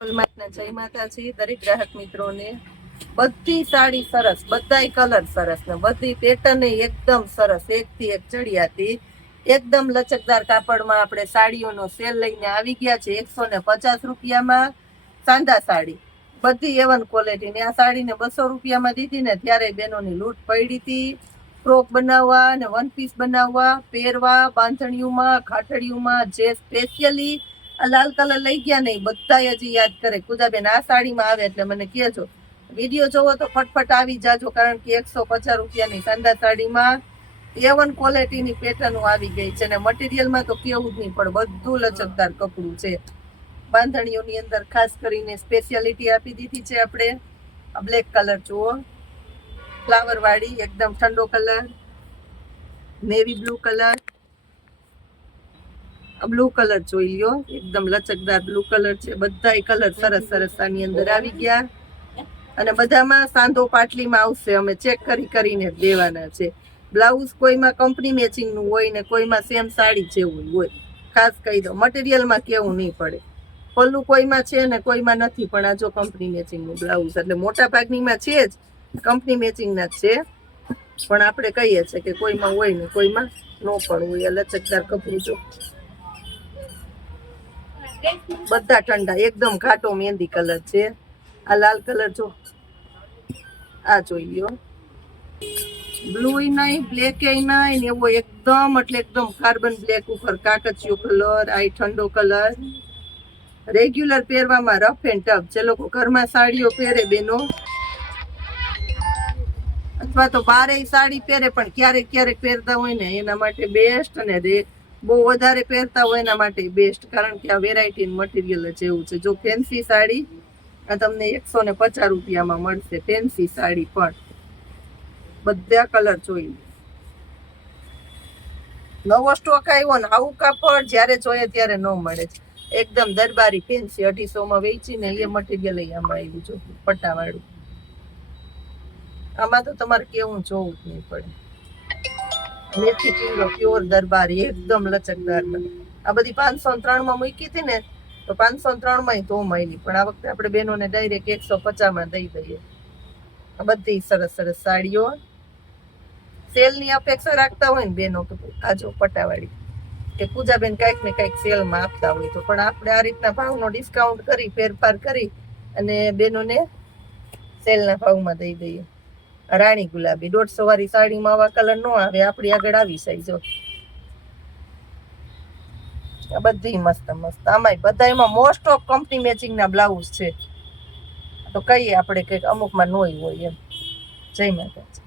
જય માતાજી દરેક ગ્રાહક મિત્રોને બધી સાડી સરસ, બધાય કલર સરસ ને બધી પેટર્ન એકદમ સરસ, એક થી એક ચડિયાતી એકદમ લચકદાર કાપડમાં આપણે સાડીઓનો સેલ લઈને આવી ગયા છે 150 રૂપિયામાં સાંધા સાડી બધી A1 ક્વોલિટીની આ સાડીને 200 રૂપિયામાં દીધી ને ત્યારે બહેનોની લૂંટ પડી હતી. ફ્રોક બનાવવા અને વન પીસ બનાવવા, પહેરવા, બાંધણીઓમાં, ખાટડીઓમાં જે સ્પેશિયલી આ લાલ કલર લઈ ગયા ને બધા હજી યાદ કરે કુદાબેન આ સાડીમાં આવે એટલે મને કહેજો. વિડીયો જોવો તો ફટફટ આવી જાજો, કારણ કે 150 રૂપિયાની સાંધા સાડીમાં A1 ક્વોલિટીની પેટર્નો આવી ગઈ છે ને મટીરિયલમાં તો કેવું જ નહીં પણ બધું લચકદાર કપડું છે. બાંધણીઓની અંદર ખાસ કરીને સ્પેશિયાલિટી આપી દીધી છે આપણે. આ બ્લેક કલર જુઓ, ફ્લાવર વાળી એકદમ ઠંડો colour, navy blue colour, blue colour જોઈ લ્યો, એકદમ લચકદાર બ્લુ કલર છે. બધાય કલર સરસ સરસ આની અંદર આવી ગયા અને બધામાં સાંધો પાટલીમાં આવશે. અમે ચેક કરીને દેવાના છે. બ્લાઉઝ કોઈમાં કંપની મેચિંગનું હોય ને કોઈમાં સેમ સાડી જેવું હોય. ખાસ કહી દો મટીરિયલમાં કેવું નહીં પડે. પલ્લું કોઈમાં છે ને કોઈમાં નથી, પણ આ જો કંપની મેચિંગનું બ્લાઉઝ એટલે મોટા ભાગનીમાં છે જ કંપની મેચિંગના જ છે, પણ આપણે કહીએ છીએ કે કોઈમાં હોય ને કોઈમાં ન પણ હોય. લચકદાર કપડું જો બધા ઠંડા એકદમ ઘાટો મહેંદી કલર છે. આ લાલ કલર જો, આ જોઈ લ્યો, બ્લુ નહીં, બ્લેક નહીં, એવો એકદમ એટલે એકદમ કાર્બન બ્લેક ઉપર કાકચિયો કલર. આ ઠંડો કલર રેગ્યુલર પહેરવામાં રફ એન્ડ ટફ, જે લોકો ઘરમાં સાડીઓ પહેરે બેનો અથવા તો બારે સાડી પહેરે પણ ક્યારેક ક્યારેક પહેરતા હોય ને એના માટે બેસ્ટ, અને બહુ વધારે પહેરતા હોય એના માટે બેસ્ટ, કારણ કે આ વેરાયટી મટીરિયલ જ એવું છે. જો ફેન્સી સાડી આ તમને 150 રૂપિયામાં મળશે. ફેન્સી સાડી પણ બધા કલર જોઈ. નવો સ્ટોક આવ્યો ને આવું કાપડ જ્યારે જોઈએ ત્યારે ન મળે. એકદમ દરબારી ફેન્સી 250 વેચી ને એ મટીરિયલ આમાં આવ્યું જો પટ્ટાવાળું. આમાં તો તમારે કેવું જોવું જ નહીં પડે. મેથી કિલો પ્યોર દરબારી એકદમ લચકદાર. આ બધી 503 મૂકી હતી ને તો 503 માં તો મળી, પણ આ વખતે આપણે બહેનોને ડાયરેક્ટ 150 દઈ દઈએ. આ બધી સરસ સરસ સાડીઓ સેલની અપેક્ષા રાખતા હોય ને બહેનો તો આ જો પટાવાળી કે પૂજાબેન કંઈક ને કંઈક સેલમાં આપતા હોય તો, પણ આપણે આ રીતના ભાવનો ડિસ્કાઉન્ટ કરી ફેરફાર કરી અને બહેનોને સેલના ભાવમાં દઈ દઈએ. રાણી ગુલાબી 150 વાળી સાડીમાં આવા કલર નો આવે, આપણી આગળ આવી સાઈઝ. આ બધી મસ્ત મસ્ત, આમાંય બધામાં મોસ્ટ ઓફ કંપની મેચિંગના બ્લાઉઝ છે. તો કહીએ આપણે કંઈક અમુકમાં નોય હોય એમ. જય માતાજી.